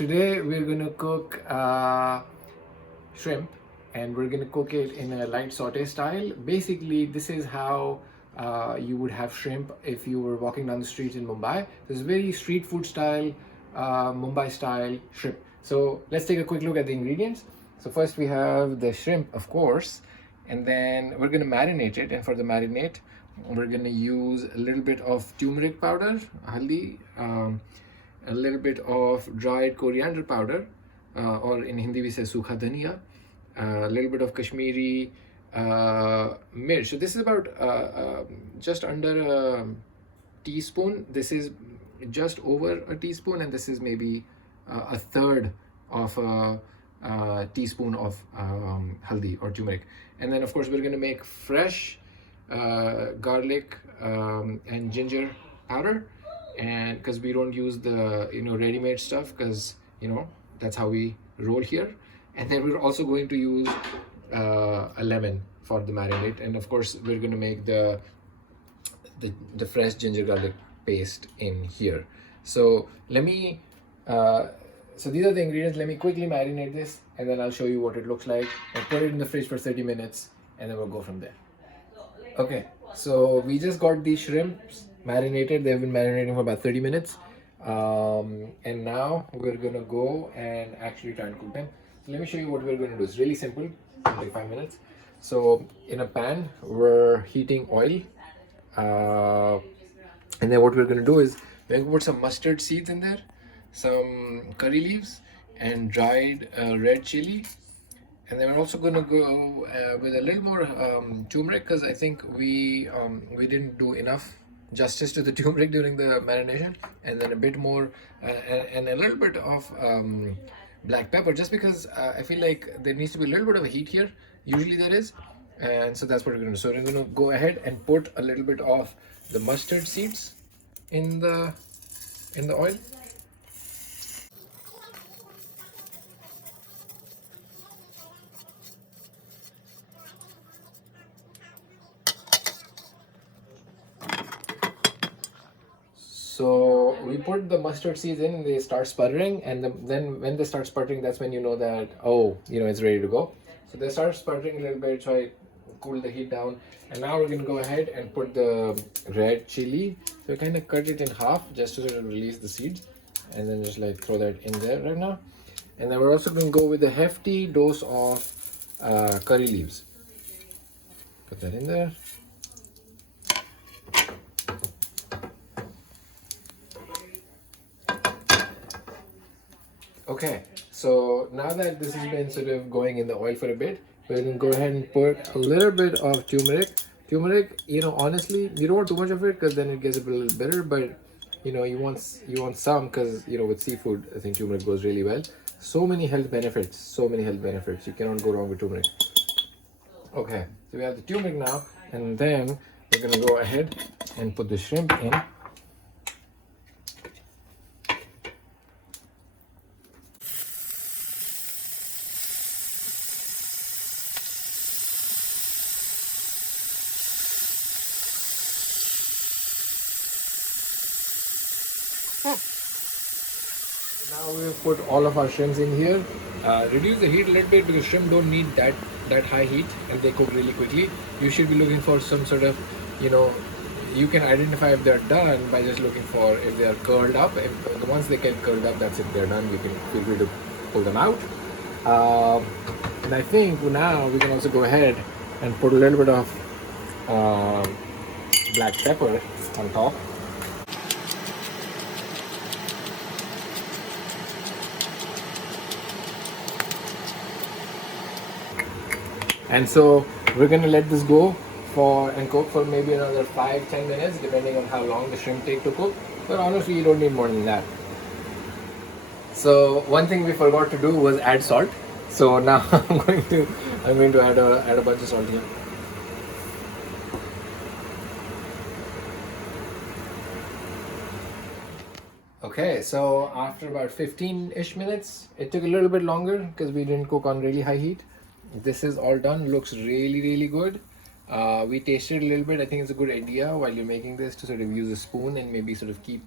today we're gonna cook shrimp, and we're gonna cook it in a light saute style. Basically, this is how you would have shrimp if you were walking down the street in Mumbai. So it's very street food style, Mumbai style shrimp. So let's take a quick look at the ingredients. So first we have the shrimp, of course, and then we're gonna marinate it. And for the marinate, we're gonna use a little bit of turmeric powder, haldi, a little bit of dried coriander powder, or in Hindi we say sukha dhania, a little bit of Kashmiri mirch. So this is about just under a teaspoon. This is just over a teaspoon, and this is maybe a third of a teaspoon of haldi or turmeric. And then of course we're going to make fresh garlic and ginger powder, and because we don't use the ready-made stuff, because that's how we roll here. And then we're also going to use a lemon for the marinade, and of course we're going to make the fresh ginger garlic paste in here. So let me so these are the ingredients. Let me quickly marinate this, and then I'll show you what it looks like. I'll put it in the fridge for 30 minutes, and then we'll go from there. Okay, so we just got these shrimps marinated. They've been marinating for about 30 minutes. And now we're gonna go and actually try and cook them. So let me show you what we're gonna do. It's really simple, like 5 minutes. So in a pan, we're heating oil. And then what we're gonna do is we're gonna put some mustard seeds in there, some curry leaves, and dried red chili. And then we're also going to go with a little more turmeric, because I think we didn't do enough justice to the turmeric during the marination. And then a bit more and a little bit of black pepper, just because I feel like there needs to be a little bit of a heat here. Usually there is. And so that's what we're going to do. So we're going to go ahead and put a little bit of the mustard seeds in the oil. So we put the mustard seeds in, and they start sputtering, and then when they start sputtering, that's when you know that, oh, it's ready to go. So they start sputtering a little bit, so I cool the heat down. And now we're going to go ahead and put the red chili. So kind of cut it in half just to sort of release the seeds, and then just like throw that in there right now. And then we're also going to go with a hefty dose of curry leaves. Put that in there. Okay, so now that this has been sort of going in the oil for a bit, we're going to go ahead and put a little bit of turmeric. Turmeric, honestly, you don't want too much of it, because then it gets a little bitter, but you want some, because with seafood, I think turmeric goes really well. So many health benefits. You cannot go wrong with turmeric. Okay, so we have the turmeric now, and then we're going to go ahead and put the shrimp in. Now we've put all of our shrimps in here. Reduce the heat a little bit, because shrimp don't need that high heat, and they cook really quickly. You should be looking for some sort of, you can identify if they're done by just looking for if they are curled up. And once they get curled up, that's it, they're done. You can feel free to pull them out. And I think now we can also go ahead and put a little bit of black pepper on top. And so we're going to let this go and cook for maybe another 5-10 minutes, depending on how long the shrimp take to cook. But honestly, you don't need more than that. So one thing we forgot to do was add salt. So now I'm going to add a bunch of salt here. Okay, so after about 15-ish minutes, it took a little bit longer because we didn't cook on really high heat. This is all done, looks really good. We tasted a little bit. I think it's a good idea while you're making this to sort of use a spoon and maybe sort of keep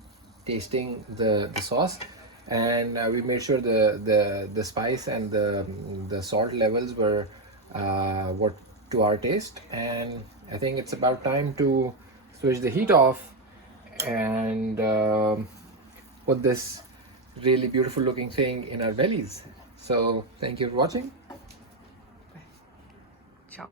tasting the sauce. and we made sure the spice and the salt levels were what to our taste. And I think it's about time to switch the heat off and put this really beautiful looking thing in our bellies. So thank you for watching.